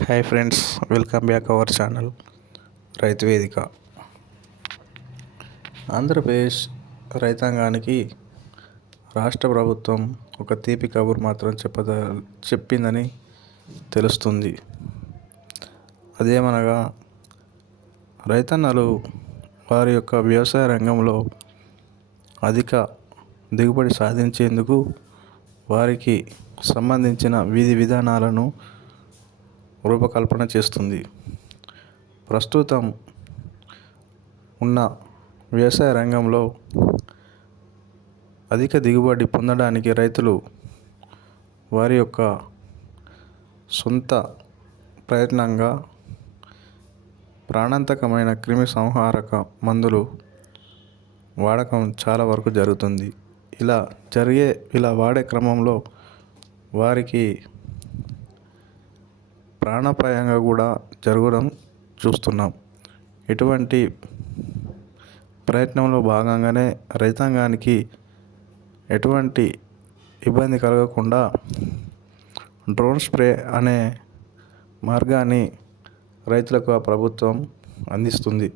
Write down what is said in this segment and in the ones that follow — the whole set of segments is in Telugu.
Hi friends welcome back our channel Raithu Vedika Andhra Pradesh రైతాంగానికి రాష్ట్ర ప్రభుత్వం ఒక తీపి కబురు మాత్రం చెప్పద చెప్పిందని తెలుస్తుంది. అదేమనగా రైతన్నలు వారి యొక్క వ్యవసాయ రంగంలో అధిక దిగుబడి సాధించేందుకు వారికి సంబంధించిన విధి విధానాలను రూపకల్పన చేస్తుంది. ప్రస్తుతం ఉన్న వ్యవసాయ రంగంలో అధిక దిగుబడి పొందడానికి రైతులు వారి యొక్క సొంత ప్రయత్నంగా ప్రాణాంతకమైన క్రిమి సంహారక మందులు వాడకం చాలా వరకు జరుగుతుంది. ఇలా జరిగే ఇలా వాడే క్రమంలో వారికి ప్రాణాపాయంగా కూడా జరగడం చూస్తున్నాం. ఇటువంటి ప్రయత్నంలో భాగంగానే రైతాంగానికి ఎటువంటి ఇబ్బంది కలగకుండా డ్రోన్ స్ప్రే అనే మార్గాన్ని రైతులకు ఆ ప్రభుత్వం అందిస్తుంది.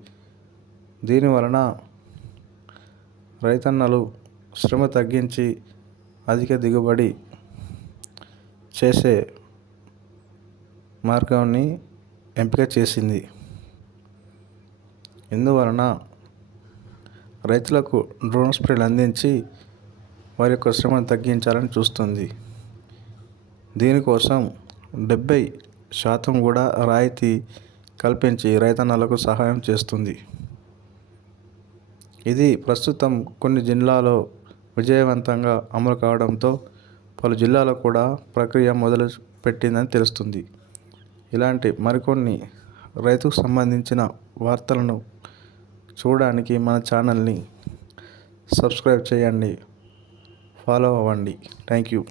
దీని వలన రైతన్నలు శ్రమ తగ్గించి అధిక దిగుబడి చేసే మార్గాన్ని ఎంపిక చేసింది. ఇందువలన రైతులకు డ్రోన్ స్ప్రేలు అందించి వారి యొక్క శ్రమను తగ్గించాలని చూస్తుంది. దీనికోసం డెబ్బై శాతం కూడా రాయితీ కల్పించి రైతన్నలకు సహాయం చేస్తుంది. ఇది ప్రస్తుతం కొన్ని జిల్లాలో విజయవంతంగా అమలు కావడంతో పలు జిల్లాలో కూడా ప్రక్రియ మొదలు పెట్టిందని తెలుస్తుంది. ఇలాంటి మరికొన్ని రైతుకు సంబంధించిన వార్తలను చూడడానికి మన ఛానల్ని సబ్స్క్రైబ్ చేయండి. ఫాలో అవ్వండి. Thank you